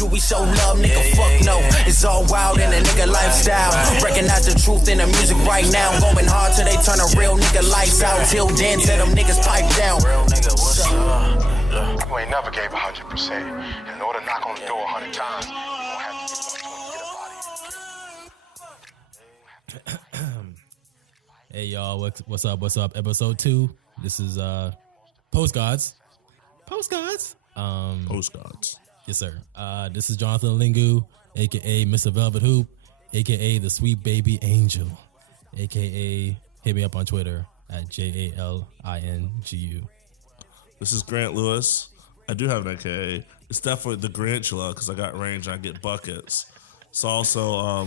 do we show love, nigga? Fuck no. It's all wild in a nigga lifestyle. Recognize the truth in the music right now. Going hard till they turn a real nigga lights out. Till then, tell them niggas pipe down. Real nigga, what's up? You ain't never gave 100%. In order to knock on the door 100 times, you gonna have to get 120 to get a body. Hey y'all, what's up? Episode 2. This is Postcards. Postcards. Yes, sir. This is Jonathan Lingu, aka Mr. Velvet Hoop, aka the Sweet Baby Angel, aka hit me up on Twitter at JALINGU. This is Grant Lewis. I do have an AKA. It's definitely the Grantula because I got range and I get buckets. It's also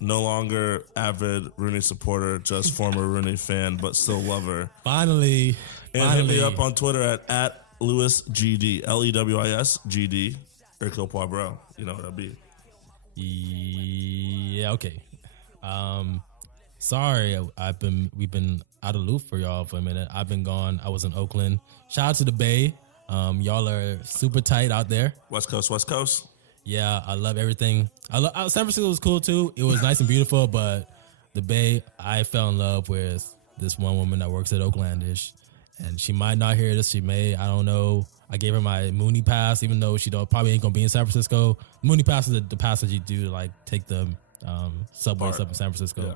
no longer avid Rooney supporter, just former Rooney fan, but still lover. Finally. Hit me up on Twitter at LewisGD, LEWISGD, Hercule Poirot. You know what that'd be. Yeah, okay. Sorry, we've been out of the loop for y'all for a minute. I've been gone. I was in Oakland. Shout out to the Bay. Y'all are super tight out there. West Coast. Yeah, I love everything. San Francisco was cool too. It was nice and beautiful, but the Bay, I fell in love with this one woman that works at Oaklandish, and she might not hear this. She may. I don't know. I gave her my Mooney Pass, even though she probably ain't gonna be in San Francisco. Mooney Pass is the pass that you do to like take the subways up in San Francisco. Yeah.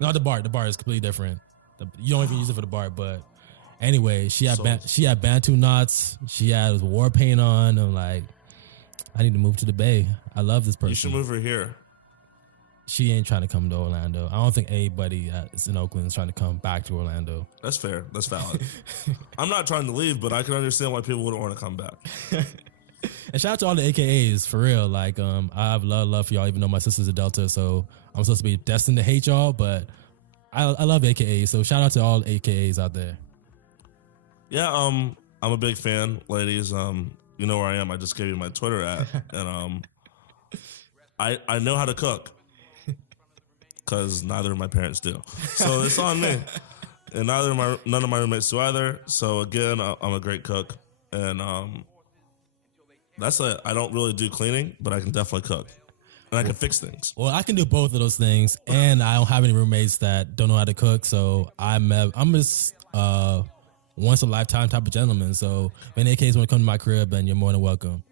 Not the BART. The BART is completely different. You don't even use it for the BART, but anyway, she had Bantu knots. She had war paint on. I'm like, I need to move to the Bay. I love this person. You should move her here. She ain't trying to come to Orlando. I don't think anybody that's in Oakland is trying to come back to Orlando. That's fair. That's valid. I'm not trying to leave, but I can understand why people wouldn't want to come back. And shout out to all the AKAs, for real. Like, I have love for y'all, even though my sister's a Delta, so I'm supposed to be destined to hate y'all, but I love AKAs, so shout out to all AKAs out there. Yeah, I'm a big fan, ladies. You know where I am. I just gave you my Twitter at, and I know how to cook because neither of my parents do. So it's on me, and none of my roommates do either. So again, I'm a great cook, and that's it. I don't really do cleaning, but I can definitely cook, and I can fix things. Well, I can do both of those things, and I don't have any roommates that don't know how to cook. So I'm just once a lifetime type of gentleman. So if any AKs want to come to my crib, then you're more than welcome.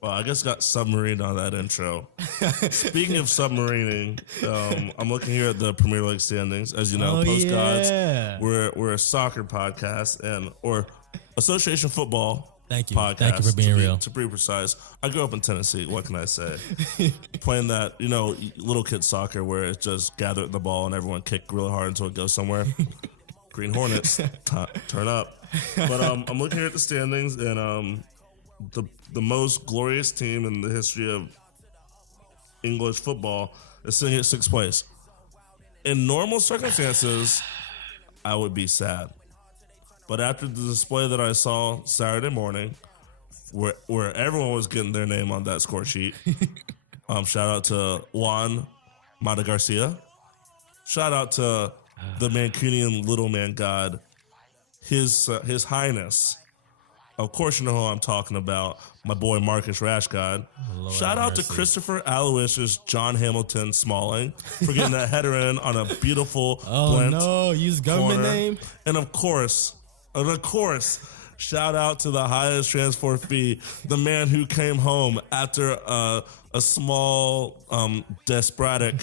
Well, I just got submarined on that intro. Speaking of submarining, I'm looking here at the Premier League standings. As you know, Postcards, we're a soccer podcast or association football. Thank you. Podcast, Thank you for being real. To be precise, I grew up in Tennessee. What can I say? Playing that, little kid soccer where it's just gather the ball and everyone kick really hard until it goes somewhere. Green Hornets, turn up. But I'm looking here at the standings, and the most glorious team in the history of English football is sitting at 6th place. In normal circumstances, I would be sad. But after the display that I saw Saturday morning, where everyone was getting their name on that score sheet, shout out to Juan Mata Garcia. Shout out to the Mancunian little man god, His Highness. Of course, you know who I'm talking about. My boy Marcus Rashford. Shout out to Christopher Aloysius John Hamilton Smalling for getting that header in on a beautiful blend. Oh no, use government name. And of course, shout out to the highest transfer fee, the man who came home after a small diasporic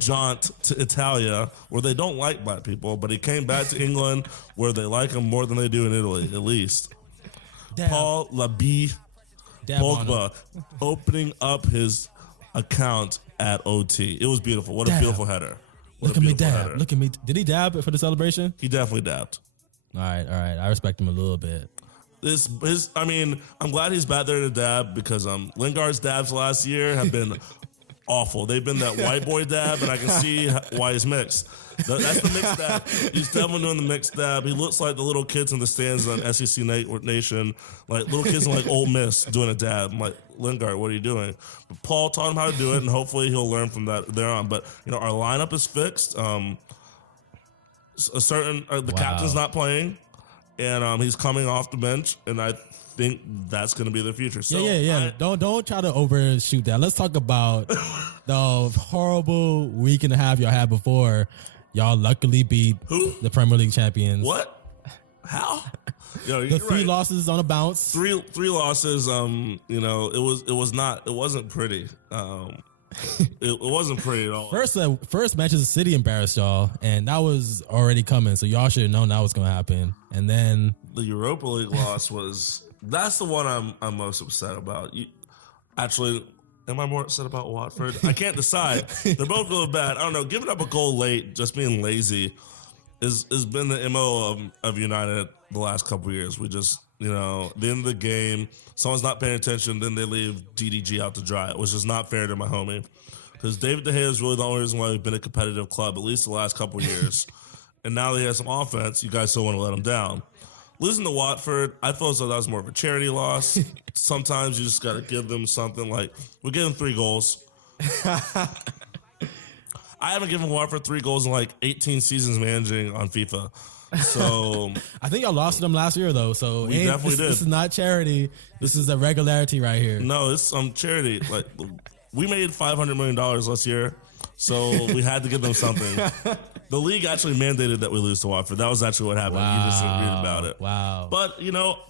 jaunt to Italia, where they don't like black people, but he came back to England where they like him more than they do in Italy, at least. Paul Labie Pogba opening up his account at OT. It was beautiful. What a beautiful head. Look at me dab. Look at me. Did he dab for the celebration? He definitely dabbed. All right. I respect him a little bit. I'm glad he's back there to dab because Lingard's dabs last year have been awful. They've been that white boy dab, and I can see why he's mixed. That's the mixed dab. He's definitely doing the mixed dab. He looks like the little kids in the stands on SEC Nation, like little kids in like Ole Miss doing a dab. I'm like, Lingard, what are you doing? But Paul taught him how to do it, and hopefully he'll learn from that there on. But our lineup is fixed. The captain's not playing, and he's coming off the bench, and I think that's going to be the future. So Yeah. Don't try to overshoot that. Let's talk about the horrible week and a half y'all had before y'all luckily beat the Premier League champions. What? How? Yo, The three losses on a bounce. Three losses. It wasn't pretty. It wasn't pretty at all. First Manchester City embarrassed y'all, and that was already coming. So y'all should have known that was going to happen. And then the Europa League loss that's the one I'm most upset about. Actually, am I more upset about Watford? I can't decide. They're both really bad. I don't know. Giving up a goal late, just being lazy, has been the MO of United the last couple of years. We just, the end of the game, someone's not paying attention, then they leave DDG out to dry. It was just not fair to my homie. Because David De Gea is really the only reason why we've been a competitive club, at least the last couple of years. And now that he has some offense, you guys still want to let him down. Losing to Watford, I felt as though that was more of a charity loss. Sometimes you just got to give them something. Like, we gave them 3 goals. I haven't given Watford 3 goals in like 18 seasons managing on FIFA. So I think y'all lost to them last year though. So we definitely did. This is not charity. This is a regularity right here. No, it's some charity. Like, we made $500 million last year, so we had to give them something. The league actually mandated that we lose to Watford. That was actually what happened. Wow. You just didn't read about it. Wow. But,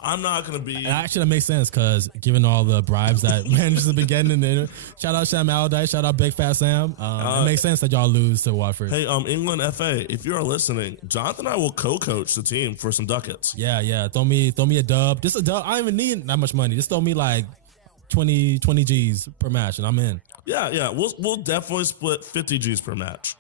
I'm not going to be... And actually, that makes sense because given all the bribes that managers have been getting in there, shout out Sam Allardyce, shout out Big Fat Sam. It makes sense that y'all lose to Watford. Hey, England FA, if you are listening, Jonathan and I will co-coach the team for some ducats. Yeah. Throw me a dub. Just a dub. I don't even need that much money. Just throw me like 20 G's per match and I'm in. Yeah. We'll definitely split 50 G's per match.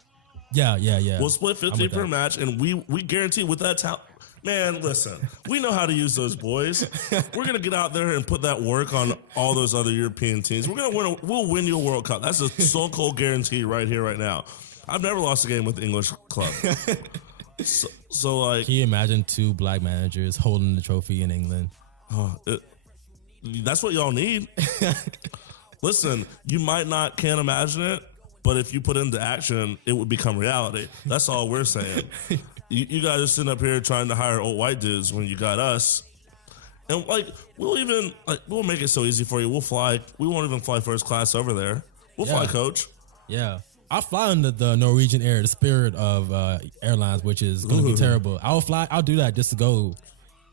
Yeah. We'll split 50 per match, and we guarantee with that talent. Man, listen, we know how to use those boys. We're gonna get out there and put that work on all those other European teams. We'll win you a World Cup. That's a so cold guarantee right here, right now. I've never lost a game with the English club. So like, can you imagine 2 black managers holding the trophy in England? That's what y'all need. Listen, you can't imagine it. But if you put it into action, it would become reality. That's all we're saying. You guys are sitting up here trying to hire old white dudes when you got us. And we'll make it so easy for you. We'll fly. We won't even fly first class over there. We'll fly coach. Yeah. I'll fly under the Norwegian Air, the spirit of airlines, which is going to be terrible. I'll do that just to go.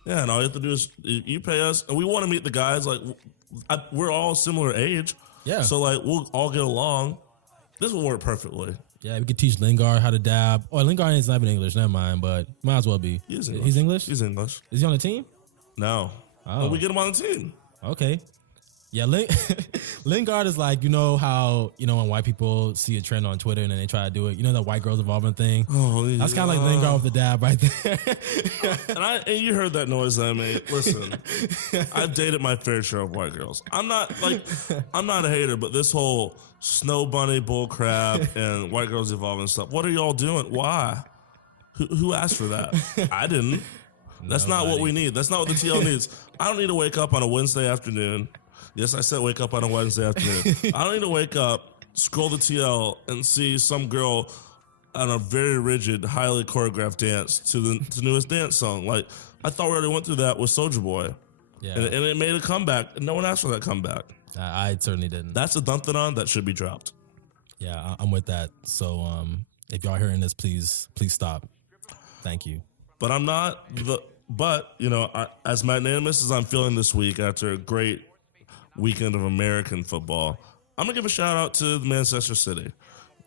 Yeah, and all you have to do is you pay us. And we want to meet the guys. Like, we're all similar age. Yeah. So, like, we'll all get along. This will work perfectly. Yeah, we could teach Lingard how to dab. Oh, Lingard is not even English, never mind, but might as well be. He's English. He's English? He's English. Is he on the team? No. Oh. But we get him on the team. Okay. Yeah, Lingard is like, how, when white people see a trend on Twitter and then they try to do it, that white girls involvement thing? Oh, yeah. That's kind of like Lingard with the dab right there. And you heard that noise that I made. Listen, I've dated my fair share of white girls. I'm not a hater, but this whole snow bunny bull crap and white girls evolving stuff, what are y'all doing? Why? Who asked for that? I didn't. That's not what we need. That's not what the TL needs. I don't need to wake up on a Wednesday afternoon. Yes, I said wake up on a Wednesday afternoon. I don't need to wake up, scroll the TL, and see some girl on a very rigid, highly choreographed dance to the newest dance song. Like, I thought we already went through that with Soulja Boy. Yeah. And it made a comeback. And no one asked for that comeback. I certainly didn't. That's a dun-dun-dun that should be dropped. Yeah, I'm with that. So if y'all hearing this, please stop. Thank you. But I'm not as magnanimous as I'm feeling this week after a great weekend of American football, I'm going to give a shout out to Manchester City.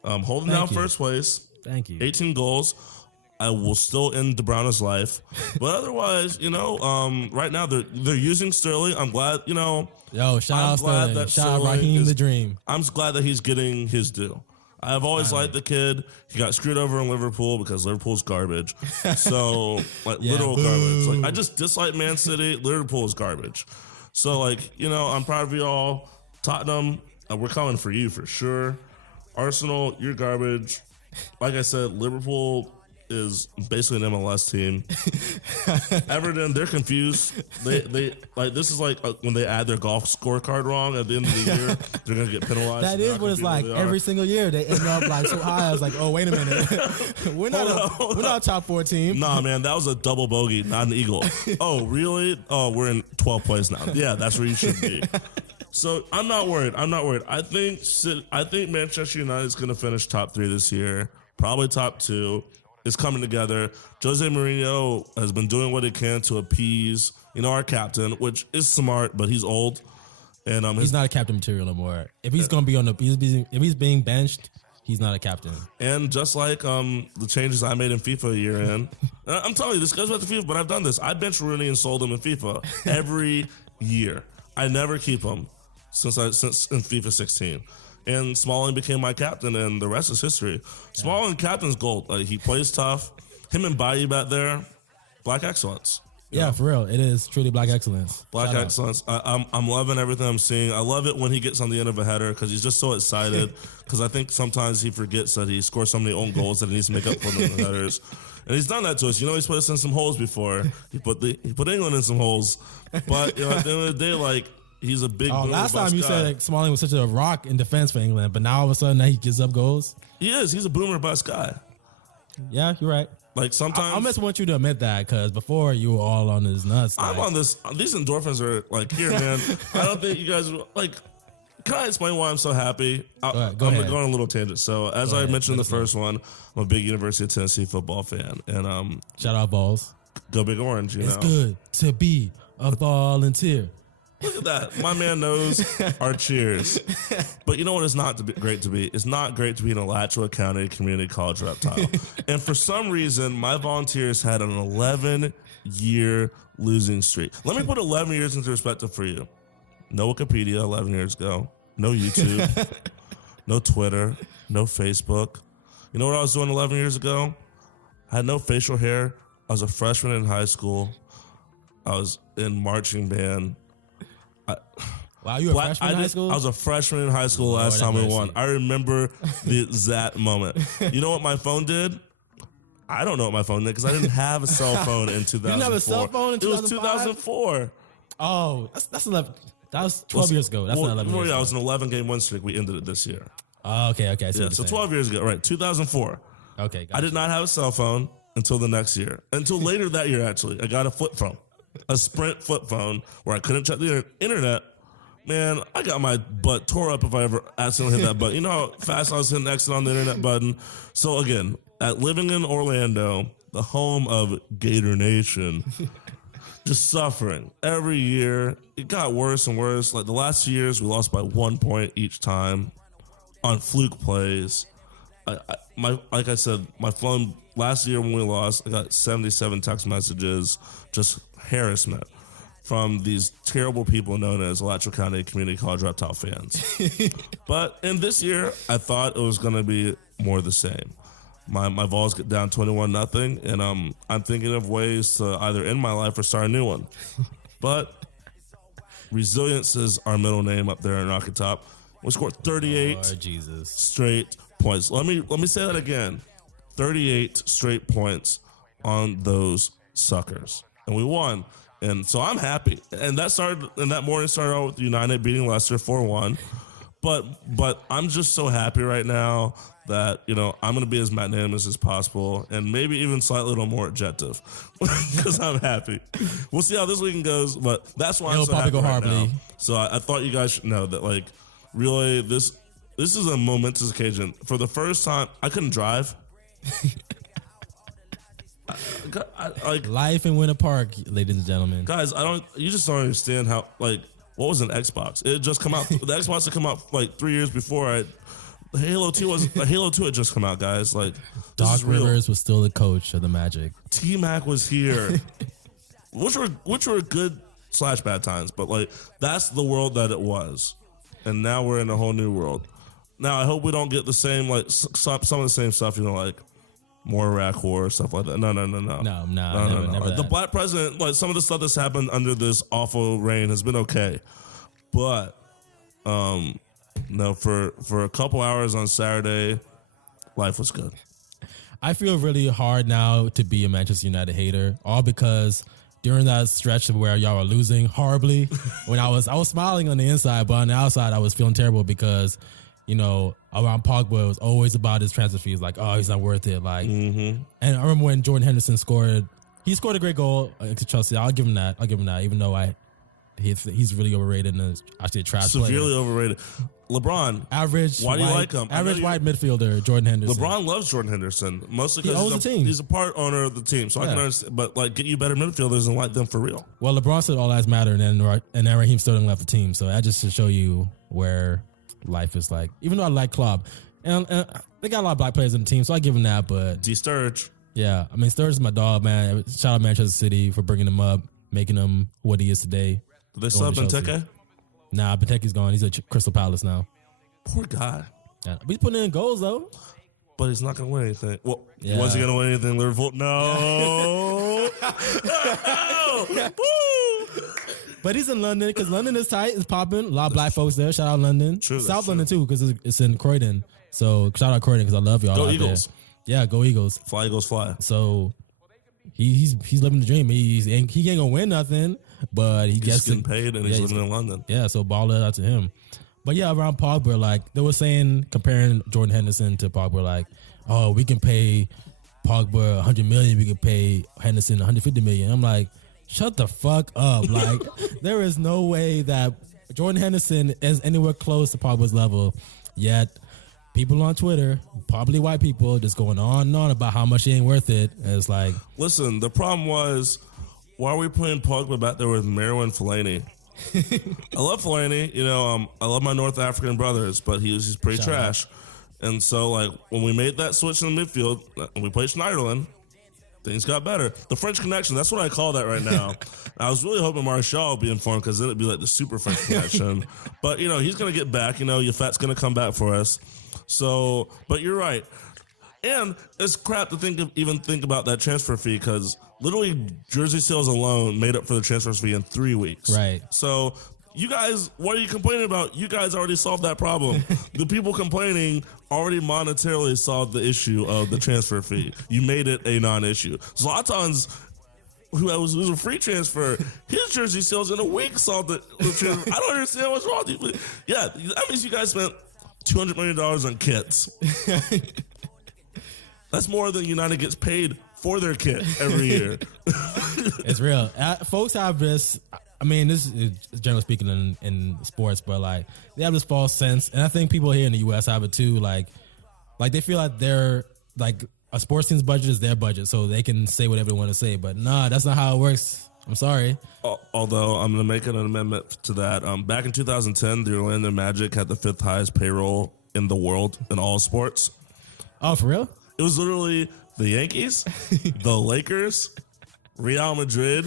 Holding down first place. Thank you. 18 goals. I will still end De Bruyne's life. But otherwise, right now they're using Sterling. I'm glad, Yo, shout out Sterling. Shout out Raheem the Dream. I'm glad that he's getting his due. I've always liked the kid. He got screwed over in Liverpool because Liverpool's garbage. So, literal garbage. Like, I just dislike Man City. Liverpool is garbage. So, I'm proud of you all. Tottenham, we're coming for you for sure. Arsenal, you're garbage. Like I said, Liverpool, is basically an MLS team. Everton, they're confused. They like this is like when they add their golf scorecard wrong at the end of the year, they're gonna get penalized. That is what it's like every single year. They end up like so high. I was like, oh wait a minute, we're not a top 4 team. Nah, man, that was a double bogey, not an eagle. Oh, really? Oh, we're in 12th place now. Yeah, that's where you should be. So I'm not worried. I think Manchester United is going to finish top 3 this year, probably top 2. It's coming together. Jose Mourinho has been doing what he can to appease, our captain, which is smart, but he's old, and he's not a captain material no more. If he's going to be if he's being benched, he's not a captain. And just like the changes I made in FIFA a year in, I'm telling you, this goes back to FIFA, but I've done this. I benched Rooney and sold him in FIFA every year. I never keep him since in FIFA 16. And Smalling became my captain, and the rest is history. Smalling, captain's gold. Like, he plays tough. Him and Bailly back there, black excellence. Yeah, for real. It is truly black excellence. Black excellence. I'm loving everything I'm seeing. I love it when he gets on the end of a header because he's just so excited. Because I think sometimes he forgets that he scores so many own goals that he needs to make up for them in the headers. And he's done that to us. He's put us in some holes before. He put England in some holes. But at the end of the day, like, he's a big. Last time you said that Smalling was such a rock in defense for England, but now all of a sudden he gives up goals. He is. He's a boomer bust guy. Yeah, you're right. Like sometimes I just want you to admit that because before you were all on his nuts. I'm on this. These endorphins are like here, man. I don't think you guys like. Can I explain why I'm so happy? I'm going to go on a little tangent. So as I mentioned in the first one, I'm a big University of Tennessee football fan, and shout out Balls. Go Big Orange. It's good to be a volunteer. Look at that. My man knows our cheers. But you know what it's not great to be? It's not great to be an Alachua County Community College reptile. And for some reason, my Volunteers had an 11-year losing streak. Let me put 11 years into perspective for you. No Wikipedia 11 years ago. No YouTube. No Twitter. No Facebook. You know what I was doing 11 years ago? I had no facial hair. I was a freshman in high school. I was in marching band. Wow, you were a freshman in high school? I was a freshman in high school last time we won. I remember that moment. You know what my phone did? I don't know what my phone did because I didn't have a cell phone in 2004. You didn't have a cell phone in 2005? It was 2004. Oh, that's 11. That was 12 years ago. That's not 11 years ago. I was an 11-game win streak. We ended it this year. Oh, okay. So 12 years ago, right, 2004. Okay, gotcha. I did not have a cell phone until the next year. Until later that year, actually. I got a flip phone. A Sprint flip phone where I couldn't check the internet. Man, I got my butt tore up if I ever accidentally hit that button. You know how fast I was hitting exit on the internet button? So again, living in Orlando, the home of Gator Nation, just suffering. Every year, it got worse and worse. Like the last 2 years, we lost by 1 point each time on fluke plays. Like I said, my phone last year when we lost, I got 77 text messages, just harassment from these terrible people known as Alachua County Community College reptile fans. But in this year, I thought it was going to be more the same. My Vols get down 21-0, and I'm thinking of ways to either end my life or start a new one. But resilience is our middle name up there in Rocky Top. We scored 38 straight points. Let me say that again. 38 straight points on those suckers. And we won. And so I'm happy. And that morning started out with United beating Leicester 4-1. But I'm just so happy right now that, I'm going to be as magnanimous as possible and maybe even slightly a little more objective because I'm happy. We'll see how this weekend goes, but that's why I'm so happy right now. So I thought you guys should know that, like, really, this is a momentous occasion. For the first time, I couldn't drive. Life in Winter Park, ladies and gentlemen. Guys, you just don't understand how, like, what was an Xbox? It had just come out. The Xbox had come out like 3 years before. Halo 2 had just come out, guys. Like, Doc Rivers was still the coach of the Magic. T-Mac was here. which were good / bad times, but like that's the world that it was. And now we're in a whole new world. Now I hope we don't get the same, like some of the same stuff, like more Iraq war, stuff like that. No. Never The black president, like some of the stuff that's happened under this awful reign has been okay. But no, for a couple hours on Saturday, life was good. I feel really hard now to be a Manchester United hater, all because during that stretch where y'all were losing horribly, when I was smiling on the inside, but on the outside I was feeling terrible because, you know, around Pogba it was always about his transfer fees, like, oh, he's not worth it. Like, and I remember when Jordan Henderson scored a great goal against Chelsea. I'll give him that, even though he's really overrated and is actually a trash player. Severely overrated. LeBron, average. Why do you like him? Average white midfielder, Jordan Henderson. LeBron loves Jordan Henderson mostly because he's a part owner of the team. So I can understand, but like, get you better midfielders and like them for real. Well, LeBron said all lives matter, and then Raheem Sterling left the team. So that just to show you where life is like. Even though I like Klopp, and they got a lot of black players in the team, so I give him that. But D Sturge, yeah, I mean Sturge is my dog, man. Shout out Manchester City for bringing him up, making him what he is today. Did they sub Benteke? Nah, Benteke's gone. He's at Crystal Palace now. Poor guy. Yeah, but he's putting in goals though. But he's not going to win anything. Well, yeah. Was he going to win anything? Liverpool? No. No. But he's in London because London is tight. It's popping. A lot of black folks there. Shout out London. True, South London too because it's in Croydon. So shout out Croydon because I love y'all. Go out Eagles. There. Yeah, go Eagles. Fly Eagles fly. So he's living the dream. He ain't gonna win nothing, but he's getting paid and he's living in London. Yeah, so ball it out to him. But yeah, around Pogba, like they were saying, comparing Jordan Henderson to Pogba, like, oh, we can pay Pogba 100 million, we can pay Henderson 150 million. I'm like, shut the fuck up. Like, there is no way that Jordan Henderson is anywhere close to Pogba's level. Yet people on Twitter, probably white people, just going on and on about how much he ain't worth it. And it's like, listen, the problem was, why are we putting Pogba back there with Marouane Fellaini? I love Fellaini, you know. I love my North African brothers, but he's pretty trash. And so, like, when we made that switch in the midfield and we played Schneiderlin, things got better. The French connection, that's what I call that right now. I was really hoping Martial would be informed because then it'd be like the super French connection. But, you know, he's going to get back. You know, Yafat's going to come back for us. So, but you're right. And it's crap to even think about that transfer fee because literally jersey sales alone made up for the transfer fee in 3 weeks. Right. So you guys, what are you complaining about? You guys already solved that problem. The people complaining already monetarily solved the issue of the transfer fee. You made it a non-issue. Zlatan's, who was a free transfer, his jersey sales in a week solved the transfer. I don't understand what's wrong with you. Yeah, that means you guys spent $200 million on kits. That's more than United gets paid for their kit every year. It's real. Folks have this, I mean, this is generally speaking in sports, but like they have this false sense. And I think people here in the U.S. have it too. Like they feel like they're like a sports team's budget is their budget, so they can say whatever they want to say. But nah, that's not how it works. I'm sorry. Although I'm going to make an amendment to that. Back in 2010, the Orlando Magic had the 5th highest payroll in the world in all sports. Oh, for real? It was literally the Yankees, the Lakers, Real Madrid,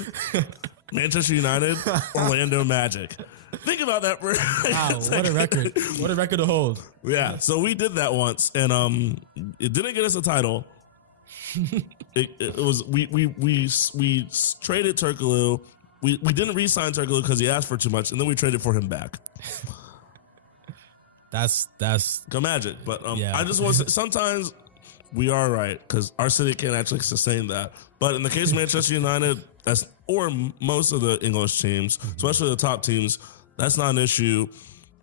Manchester United, Orlando Magic. Think about that. Wow, what a record. What a record to hold. Yeah, so we did that once, and it didn't get us a title. It was we traded Turkoglu. We didn't re-sign Turkoglu because he asked for too much, and then we traded for him back. That's go Magic. But yeah. I just want to say, sometimes we are right because our city can't actually sustain that. But in the case of Manchester United, or most of the English teams, especially the top teams, that's not an issue.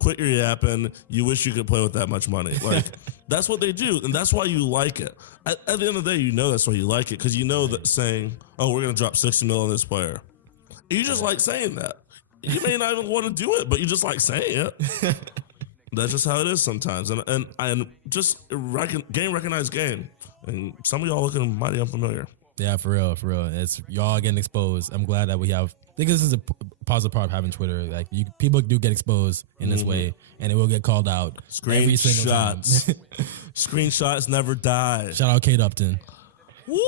Quit your yapping. You wish you could play with that much money. Like that's what they do, and that's why you like it. At the end of the day, you know that's why you like it because you know that saying, "Oh, we're going to drop $60 million on this player," you just like saying that. You may not even want to do it, but you just like saying it. That's just how it is sometimes, and just game recognized game, and some of y'all looking mighty unfamiliar. Yeah, for real. It's y'all getting exposed. I'm glad that we have. I think this is a positive part of having Twitter. Like people do get exposed in this way, and it will get called out. Screenshots, screenshots never die. Shout out Kate Upton. Woo!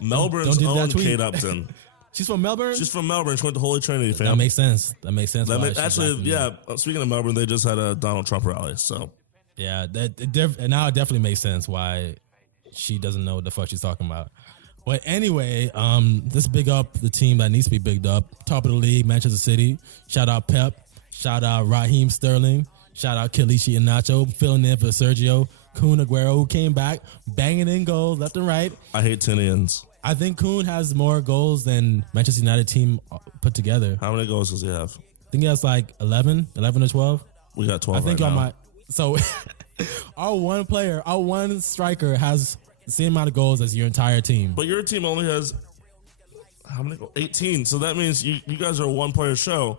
Melbourne's own Kate Upton. She's from Melbourne? She's from Melbourne. She went to Holy Trinity, fam. That makes sense. Actually, yeah. Speaking of Melbourne, they just had a Donald Trump rally, so. Yeah, now it definitely makes sense why she doesn't know what the fuck she's talking about. But anyway, let's big up the team that needs to be bigged up. Top of the league, Manchester City. Shout out Pep. Shout out Raheem Sterling. Shout out Kelechi Iheanacho filling in for Sergio. Kun Aguero, who came back banging in goals left and right. I hate Tinians. I think Kun has more goals than Manchester United team put together. How many goals does he have? I think he has like 11 or 12. We got 12 I think right y'all now. might. So our one striker has the same amount of goals as your entire team. But your team only has how many goals? 18. So that means you guys are a one-player show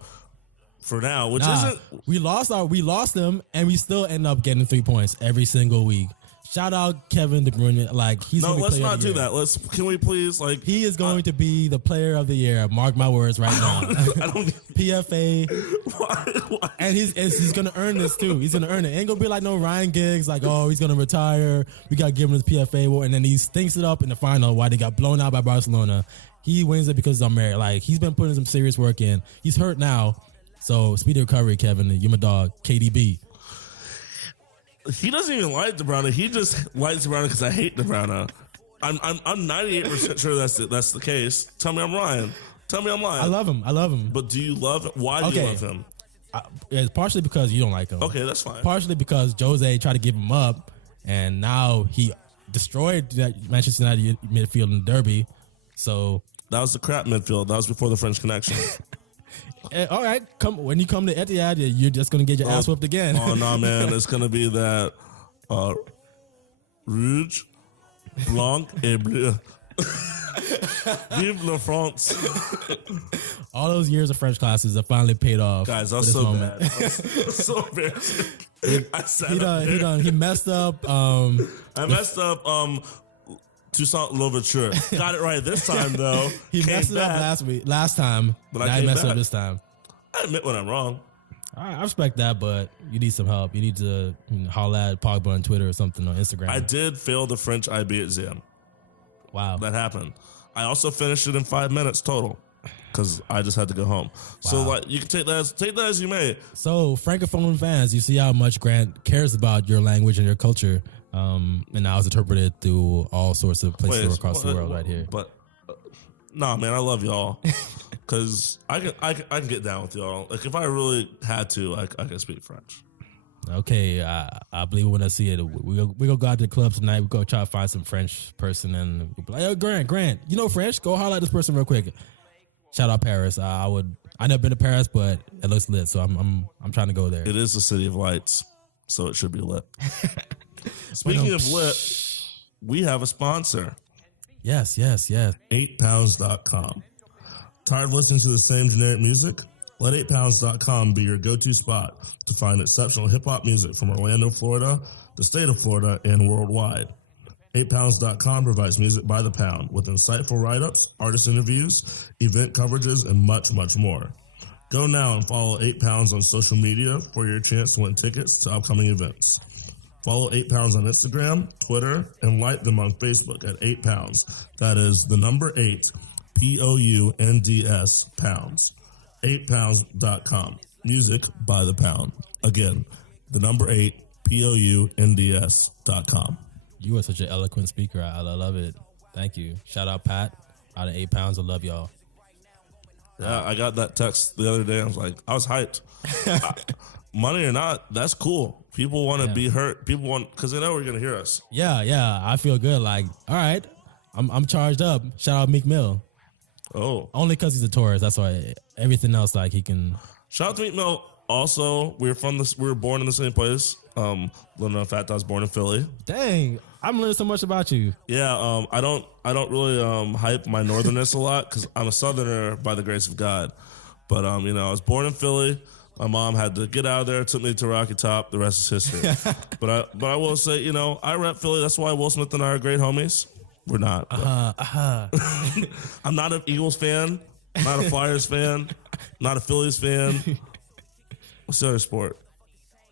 for now, which isn't. We lost them, and we still end up getting 3 points every single week. Shout out Kevin De Bruyne. Like he's No, gonna be let's player not of the do year. that. Can we please like? He is going to be the player of the year. Mark my words right now. I don't. PFA, Why? and he's gonna earn this too. He's gonna earn it. Ain't gonna be like no Ryan Giggs. Like, oh, he's gonna retire. We gotta give him his PFA award, and then he stinks it up in the final. Why they got blown out by Barcelona? He wins it because I'm married. Like he's been putting some serious work in. He's hurt now, so speedy recovery, Kevin. You're my dog, KDB. He doesn't even like De Bruyne. He just likes De Bruyne because I hate De Bruyne. I'm 98% sure that's the case. Tell me I'm lying. Tell me I'm lying. I love him. But do you love him? Why do you Okay. love him? It's partially because you don't like him. Okay, that's fine. Partially because Jose tried to give him up, and now he destroyed that Manchester United midfield in the derby. So, That was the crap midfield. That was before the French Connection. all right, when you come to Etihad, you're just gonna get your ass whooped again. Oh no, man! It's gonna be that rouge, blanc et bleu. Vive la France, All those years of French classes have finally paid off. guys! for That's this so moment. bad. That's so embarrassing. I said He messed up. I messed up. Toussaint Louverture. Got it right this time though. He Came messed it up back. last time. But Now I he came messed it up back. this time. I admit when I'm wrong. I respect that, but you need some help. You need to holler at Pogba on Twitter or something on Instagram. I did fail the French IB exam. Wow. That happened. I also finished it in 5 minutes total because I just had to go home. So Wow. like you can take that as you may. So, Francophone fans, you see how much Grant cares about your language and your culture, and now it's interpreted through all sorts of places across the world right here. But nah, man, I love y'all because I can get down with y'all. Like if I really had to, I can speak French. Okay, I believe it when I see it. We go out to the club tonight. We go try to find some French person, and we'll be like, "Yo, Grant, you know French? Go holler at this person real quick." Shout out Paris. I never been to Paris, but it looks lit, so I'm trying to go there. It is the city of lights, so it should be lit. Speaking of lit, we have a sponsor. Yes. 8pounds.com. Tired of listening to the same generic music? Let 8pounds.com be your go-to spot to find exceptional hip-hop music from Orlando, Florida, the state of Florida, and worldwide. 8pounds.com provides music by the pound with insightful write-ups, artist interviews, event coverages, and much, much more. Go now and follow 8 Pounds on social media for your chance to win tickets to upcoming events. Follow 8 Pounds on Instagram, Twitter, and like them on Facebook at 8 Pounds. That is the number 8, POUNDS, pounds. 8pounds.com. Music by the pound. Again, the number 8, POUNDS.com. You are such an eloquent speaker. I love it. Thank you. Shout out Pat out of 8 Pounds. I love y'all. Yeah, I got that text the other day. I was hyped. Money or not, that's cool. People want to be hurt. People want, because they know we're going to hear us. Yeah. I feel good. Like, all right, I'm charged up. Shout out Meek Mill. Oh. Only because he's a Taurus. That's why everything else, like, he can. Shout out to Meat Mill. Also, we were born in the same place. Little known fact, I was born in Philly. Dang, I'm learning so much about you. Yeah, I don't really hype my northernness a lot because I'm a southerner by the grace of God. But I was born in Philly. My mom had to get out of there, took me to Rocky Top. The rest is history. But I will say, I rep Philly. That's why Will Smith and I are great homies. We're not. I'm not an Eagles fan. Not a Flyers fan. Not a Phillies fan. What's the other sport?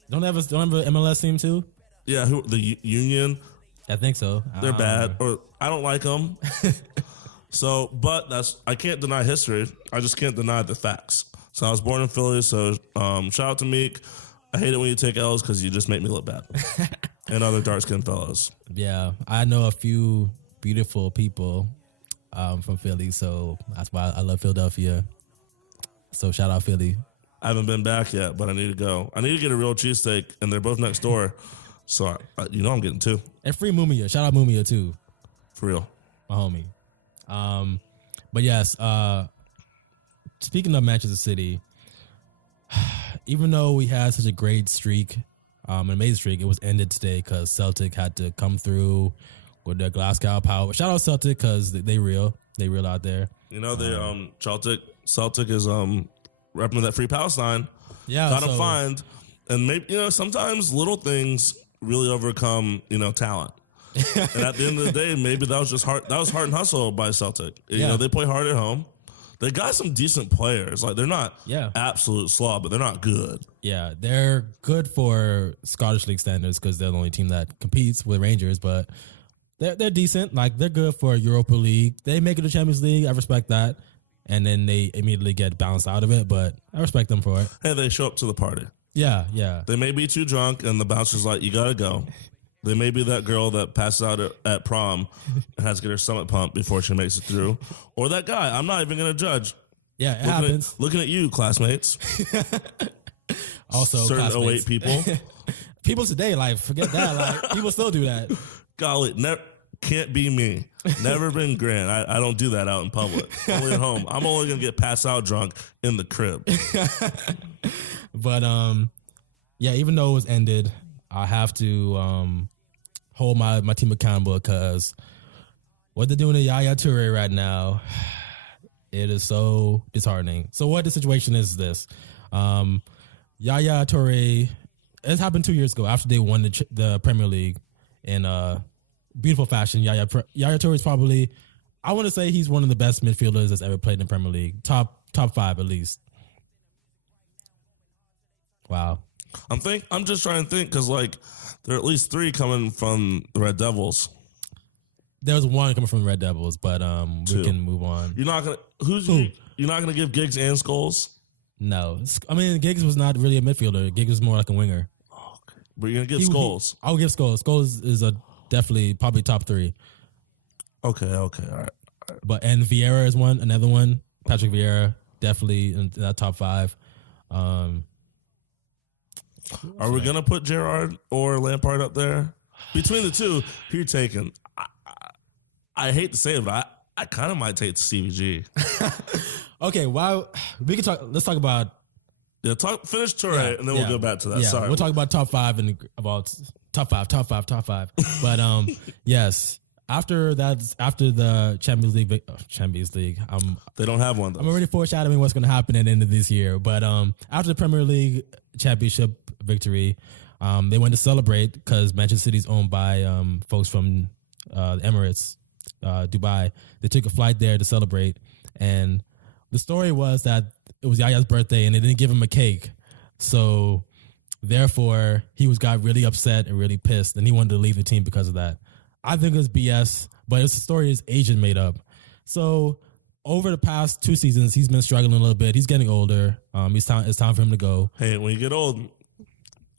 Don't have an MLS team too? Yeah, the Union. I think so. They're bad, or I don't like them. So, but I can't deny history. I just can't deny the facts. So I was born in Philly. So shout out to Meek. I hate it when you take L's because you just make me look bad. And other dark skinned fellows. Yeah, I know a few beautiful people from Philly, so that's why I love Philadelphia. So shout out Philly. I haven't been back yet, but I need to go. I need to get a real cheesesteak, and they're both next door. So I'm getting 2 And free Mumia. Shout out Mumia too. for real. My homie. But yes, speaking of Manchester City, even though we had such a great streak, an amazing streak, it was ended today because Celtic had to come through with their Glasgow power. Shout out Celtic because they real out there. You know, they Celtic is repping that free Palestine. Yeah, Gotta find, and maybe sometimes little things really overcome talent. And at the end of the day, maybe that was just heart. That was heart and hustle by Celtic. They play hard at home. They got some decent players. Like they're not absolute slob, but they're not good. Yeah, they're good for Scottish League standards because they're the only team that competes with Rangers. But they're decent. Like they're good for Europa League. They make it to Champions League. I respect that. And then they immediately get bounced out of it. But I respect them for it. Hey, they show up to the party. Yeah. They may be too drunk, and the bouncer's like, "You gotta go." They may be that girl that passes out at prom and has to get her stomach pumped before she makes it through. Or that guy. I'm not even going to judge. Yeah, it happens. Looking at you, classmates. Also, certain classmates. 08 people. People today, like, forget that. Like, people still do that. Golly, can't be me. Never been Grant. I don't do that out in public. Only at home. I'm only going to get passed out drunk in the crib. But, yeah, even though it was ended, I have to hold my team accountable because what they're doing to Yaya Toure right now, it is so disheartening. So what the situation is this. Yaya Toure, it happened 2 years ago after they won the Premier League in beautiful fashion. Yaya Toure is probably, I want to say he's one of the best midfielders that's ever played in the Premier League. Top 5 at least. Wow. I'm just trying to think because there are at least 3 coming from the Red Devils. There was 1 coming from the Red Devils, but 2. we can move on. You're not gonna you're not gonna give Giggs and Scholes? No, I mean Giggs was not really a midfielder. Giggs was more like a winger. Okay. But you're gonna give Scholes. I'll give Scholes. Scholes is definitely probably top 3. Okay, all right. But and Vieira is another one. Patrick Vieira definitely in that top 5. Are we gonna put Gerrard or Lampard up there? Between the two, who you're taking? I hate to say it, but I kind of might take Stevie G. Okay, well, we can talk. Let's talk about finish Toure, and then we'll go back to that. Yeah, Sorry, we'll talk about top 5 and about top five. But yes, after the Champions League, they don't have one. I'm already foreshadowing what's going to happen at the end of this year. But after the Premier League championship victory, they went to celebrate because Manchester City is owned by folks from the Emirates, Dubai. They took a flight there to celebrate, and the story was that it was Yaya's birthday and they didn't give him a cake, so therefore he got really upset and really pissed, and he wanted to leave the team because of that. I think it was BS, but it's a story his agent made up. So over the past 2 seasons, he's been struggling a little bit. He's getting older. It's time for him to go. Hey, when you get old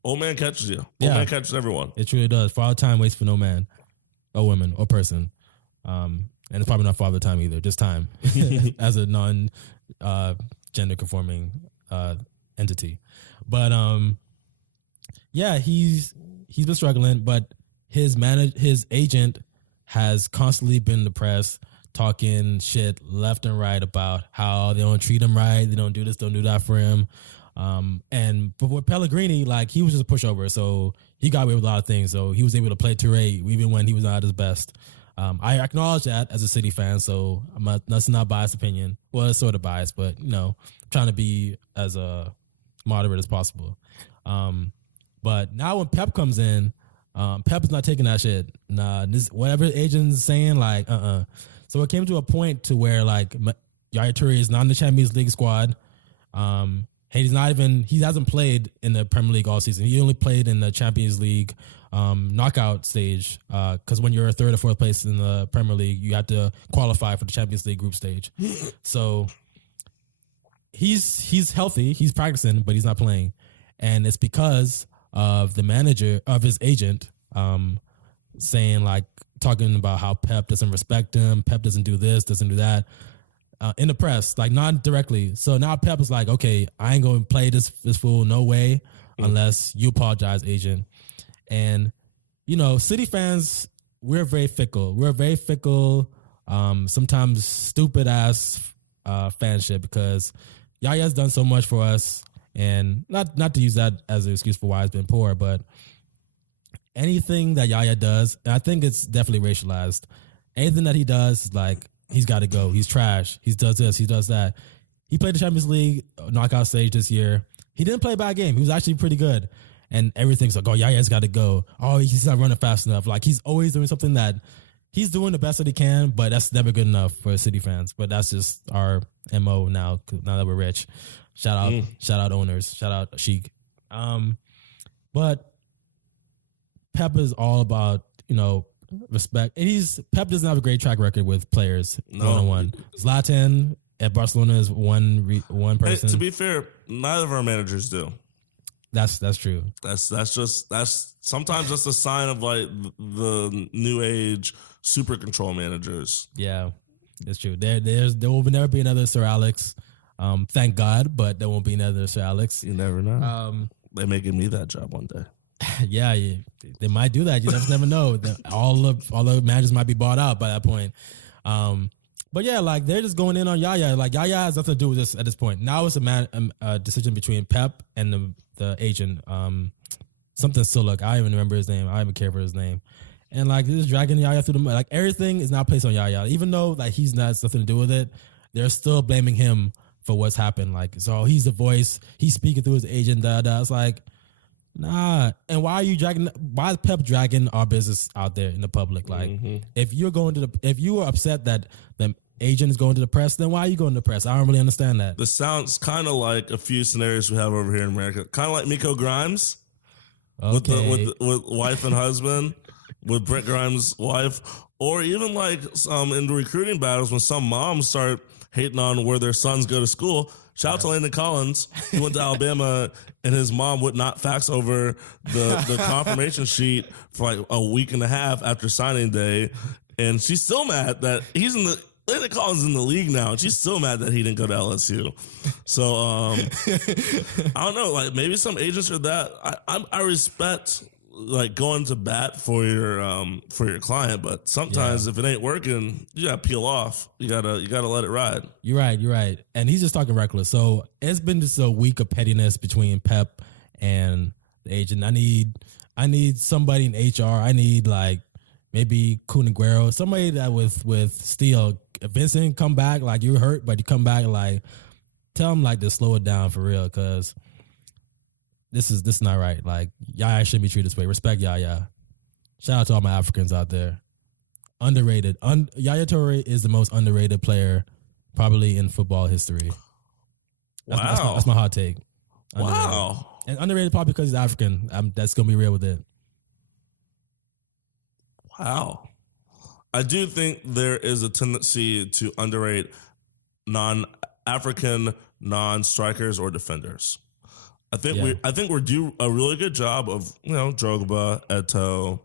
man catches you. Old man catches everyone. It truly does. For all time waits for no man, or woman, or person. And it's probably not for all the time either. Just time as a non-gender conforming entity. But yeah, he's been struggling, but his agent has constantly been in the press talking shit left and right about how they don't treat him right, they don't do this, don't do that for him. But with Pellegrini, he was just a pushover, so he got away with a lot of things. So he was able to play Toure even when he was not at his best. I acknowledge that as a City fan, so that's not biased opinion. Well, it's sort of biased, but trying to be as moderate as possible. But now when Pep comes in, Pep is not taking that shit. Nah, whatever agent's saying, So it came to a point to where Yaya Toure is not in the Champions League squad. He hasn't played in the Premier League all season. He only played in the Champions League knockout stage, because when you're 3rd or 4th place in the Premier League, you have to qualify for the Champions League group stage. So he's healthy, he's practicing, but he's not playing, and it's because of the manager of his agent saying talking about how Pep doesn't respect him, Pep doesn't do this, doesn't do that. In the press, not directly. So now Pep is okay, I ain't going to play this fool, no way, unless you apologize, agent. And, City fans, we're very fickle. We're very fickle, sometimes stupid ass fanship because Yaya's done so much for us. And not to use that as an excuse for why it's been poor, but anything that Yaya does, and I think it's definitely racialized, anything that he does is like, he's got to go. He's trash. He does this. He does that. He played the Champions League knockout stage this year. He didn't play a bad game. He was actually pretty good. And everything's like, oh, Yaya's got to go. Oh, he's not running fast enough. Like, he's always doing something that he's doing the best that he can, but that's never good enough for City fans. But that's just our MO now that we're rich. Shout out owners. Shout out Sheik. But Pep is all about, respect. And Pep doesn't have a great track record with players one-on-one. Zlatan at Barcelona is one person. Hey, to be fair, neither of our managers do. That's true. That's sometimes that's a sign of like the new age super control managers. Yeah, that's true. There will never be another Sir Alex. Thank God, but there won't be another Sir Alex. You never know. They may give me that job one day. Yeah, they might do that. You just never know. All the managers might be bought out by that point. But yeah, like they're just going in on Yaya. Like Yaya has nothing to do with this at this point. Now it's a decision between Pep and the agent. Something Suluk. I don't even remember his name. I don't even care for his name. And like they're just dragging Yaya through the mud. Like everything is now placed on Yaya, even though like he's not nothing to do with it. They're still blaming him for what's happened. Like so, he's the voice. He's speaking through his agent. It's like. Nah, and why is Pep dragging our business out there in the public? Like, if you are upset that the agent is going to the press, then why are you going to the press? I don't really understand that. This sounds kind of like a few scenarios we have over here in America. Kind of like Miko Grimes with wife and husband, with Brent Grimes' wife, or even like in the recruiting battles when some moms start hating on where their sons go to school. Shout out to Landon Collins. He went to Alabama, and his mom would not fax over the confirmation sheet for like a week and a half after signing day, and she's still mad that Landon Collins is in the league now, and she's still mad that he didn't go to LSU. So I don't know. Like maybe some agents are that. I respect like going to bat for your client, but sometimes if it ain't working, you gotta peel off. You gotta let it ride. You're right. And he's just talking reckless. So it's been just a week of pettiness between Pep and the agent. I need somebody in HR. I need like maybe Kun Aguero, somebody that with steel. If Vincent come back, like you're hurt, but you come back, like tell him like to slow it down for real, because this is not right. Like Yaya shouldn't be treated this way. Respect Yaya. Shout out to all my Africans out there. Underrated. Yaya Toure is the most underrated player probably in football history. That's my hot take. Underrated. Wow. And underrated probably because he's African. That's gonna be real with it. Wow. I do think there is a tendency to underrate non-African, non-strikers or defenders. I think we're due a really good job of, Drogba, Eto'o,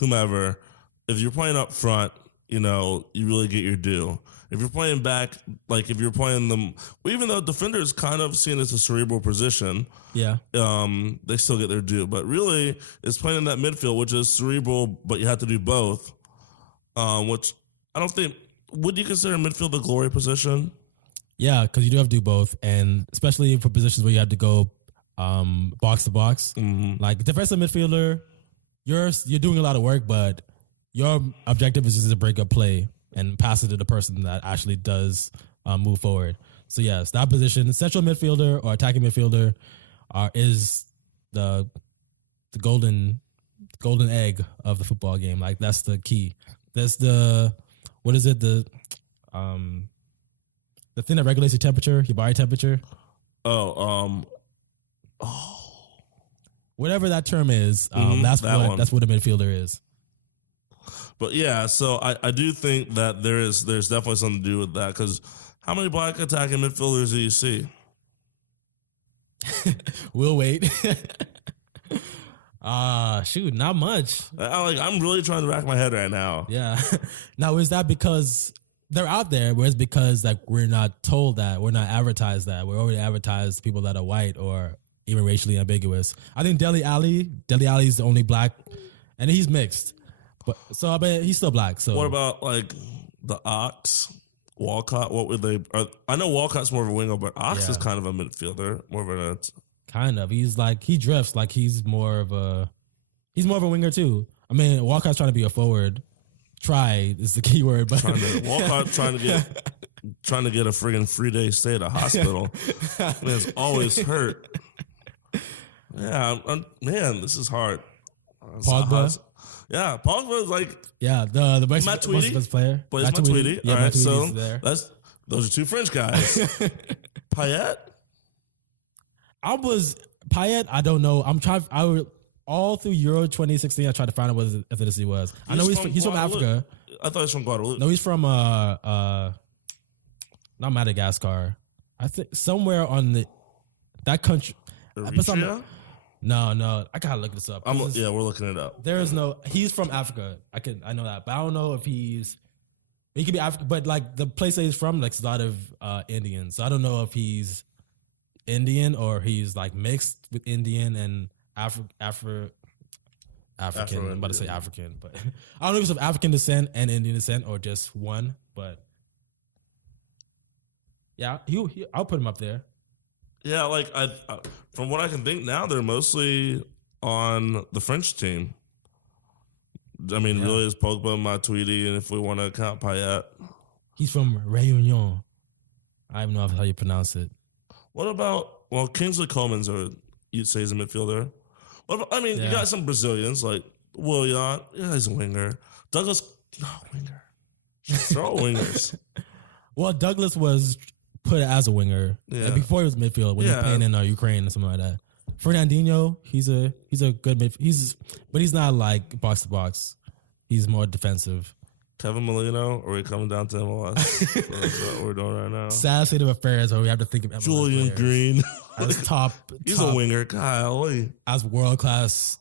whomever. If you're playing up front, you really get your due. If you're playing back, like if you're playing them, even though defenders kind of seen as a cerebral position, they still get their due. But really, it's playing in that midfield, which is cerebral, but you have to do both. Which I don't think, would you consider midfield the glory position? Yeah, because you do have to do both, and especially for positions where you have to go box to box. Like defensive midfielder, you're doing a lot of work, but your objective is just to break up play and pass it to the person that actually does move forward. So yes, that position, central midfielder or attacking midfielder, is the golden egg of the football game. Like that's the key. That's the thing that regulates your temperature, your body temperature. Whatever that term is, that's what a midfielder is. But yeah, so I do think that there's definitely something to do with that, because how many black attacking midfielders do you see? We'll wait. Shoot, not much. I'm really trying to rack my head right now. Yeah. Now, is that because they're out there, or is it because like we're not told that, we're not advertised that, we're already advertised people that are white or even racially ambiguous. I think Dele Alli is the only black, and he's mixed. But so I mean, he's still black. So What about like the Ox, Walcott? What would they? I know Walcott's more of a winger, but Ox is kind of a midfielder, more of a kind of. He's like he drifts like he's more of a winger too. I mean, Walcott's trying to be a forward. Try is the key word, but Walcott trying to get a friggin' 3-day stay at a hospital. Man's always hurt. Yeah, man, this is hard. Pogba. Yeah, Pogba is like the best player. But it's Matuidi. Yeah, all right, so there. those are two French guys. Payet. Payet. I don't know. All through Euro 2016, I tried to find out what his ethnicity was. I know he's from Africa. I thought he's from Guadeloupe. No, he's from not Madagascar. I think somewhere on that country. Eritrea? No. I gotta look this up. We're looking it up. There is no. He's from Africa. I know that, but I don't know if he could be African. But like the place that he's from, like a lot of Indians. So I don't know if he's Indian or he's like mixed with Indian and African. I'm about to say African, but I don't know if it's of African descent and Indian descent or just one. But yeah, I'll put him up there. Yeah, like I from what I can think now, they're mostly on the French team. I mean, really, it's Pogba, Matuidi, and if we want to count Payet, he's from Réunion. I don't know how you pronounce it. What about Kingsley Coman's you'd say he's a midfielder. You got some Brazilians like Willian. Yeah, he's a winger. Douglas, no winger. They're all wingers. Well, Douglas was put as a winger before he was midfield when he was playing in Ukraine or something like that. Fernandinho, he's a good midfield. But he's not like box to box. He's more defensive. Kevin Molino, or are we coming down to MLS? That's what we're doing right now. Sad state of affairs where we have to think of MLS Julian players Green as top. He's a winger. Golly. As world class